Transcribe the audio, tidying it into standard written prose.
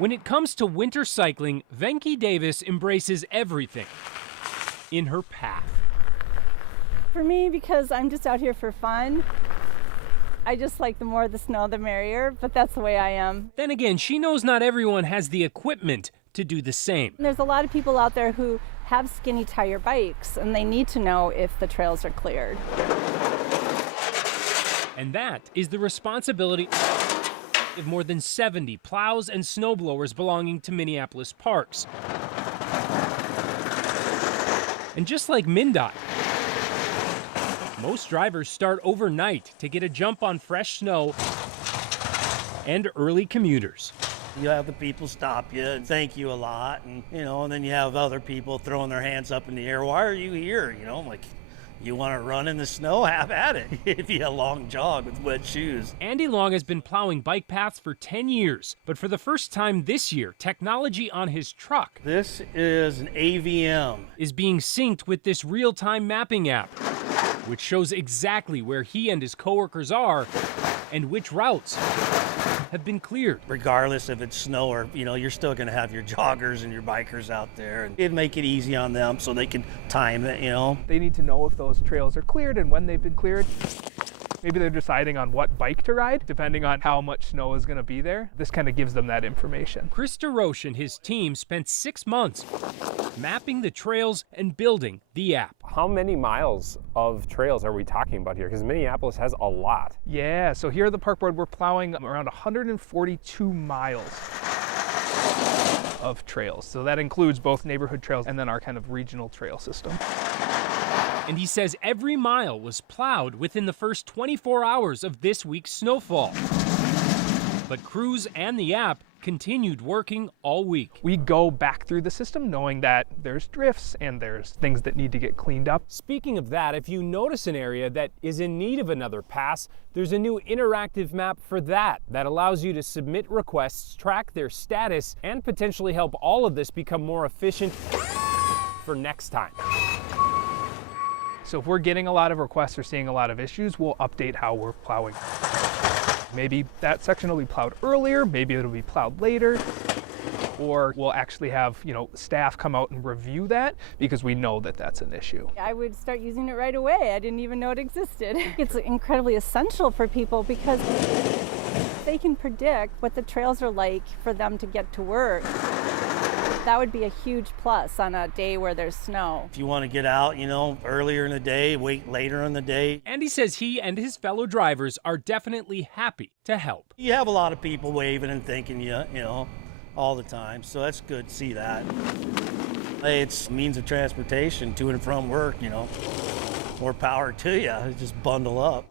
When it comes to winter cycling, Venky Davis embraces everything in her path. For me, because I'm just out here for fun, I just like the more the snow, the merrier, but that's the way I am. Then again, she knows not everyone has the equipment to do the same. There's a lot of people out there who have skinny tire bikes, and they need to know if the trails are cleared. And that is the responsibility of more than 70 plows and snowblowers belonging to Minneapolis Parks. And just like MnDOT, most drivers start overnight to get a jump on fresh snow and early commuters. You have the people stop you and thank you a lot, and and then you have other people throwing their hands up in the air. Why are you here? I'm like, you want to run in the snow? Have at it. If you have a long jog with wet shoes. Andy Long has been plowing bike paths for 10 years, but for the first time this year, technology on his truck This is an AVM. is being synced with this real-time mapping app, which shows exactly where he and his coworkers are and which routes have been cleared. Regardless if it's snow or, you're still going to have your joggers and your bikers out there. And it'd make it easy on them so they can time it, They need to know if those trails are cleared and when they've been cleared. Maybe they're deciding on what bike to ride, depending on how much snow is going to be there. This kind of gives them that information. Chris DeRoche and his team spent 6 months mapping the trails and building the app. How many miles of trails are we talking about here? Because Minneapolis has a lot. Yeah, so here at the Park Board, we're plowing around 142 miles of trails. So that includes both neighborhood trails and then our kind of regional trail system. And he says every mile was plowed within the first 24 hours of this week's snowfall. But crews and the app continued working all week. We go back through the system knowing that there's drifts and there's things that need to get cleaned up. Speaking of that, if you notice an area that is in need of another pass, there's a new interactive map for that allows you to submit requests, track their status, and potentially help all of this become more efficient for next time. So if we're getting a lot of requests or seeing a lot of issues, we'll update how we're plowing. Maybe that section will be plowed earlier, maybe it'll be plowed later, or we'll actually have, staff come out and review that because we know that that's an issue. I would start using it right away. I didn't even know it existed. It's incredibly essential for people because they can predict what the trails are like for them to get to work. That would be a huge plus on a day where there's snow. If you want to get out, earlier in the day, wait later in the day. Andy says he and his fellow drivers are definitely happy to help. You have a lot of people waving and thanking you, all the time. So that's good to see that. It's means of transportation to and from work, more power to you. Just bundle up.